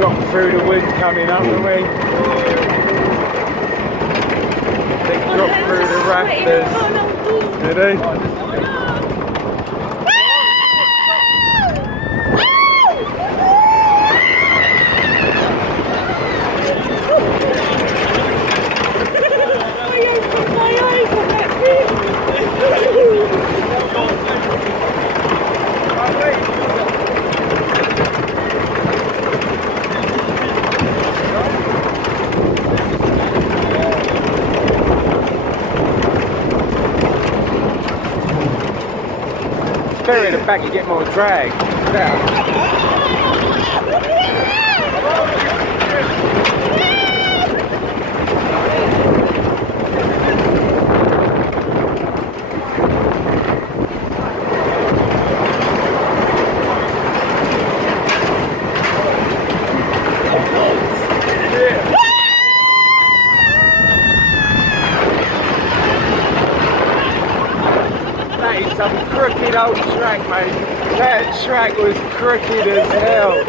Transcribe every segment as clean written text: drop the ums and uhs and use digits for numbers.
Drop through the wood coming up, haven't we? They drop through the rafters. Did they? Better in the back, you get more drag. That is some crooked old track, mate. That track was crooked as hell.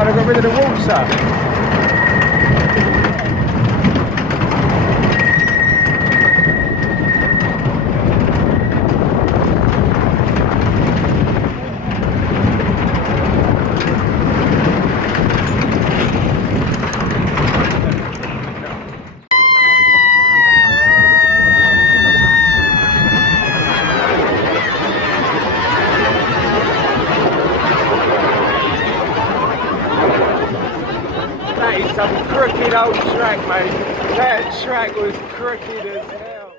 I got rid of the water. That is some crooked old track, mate. That track was crooked as hell.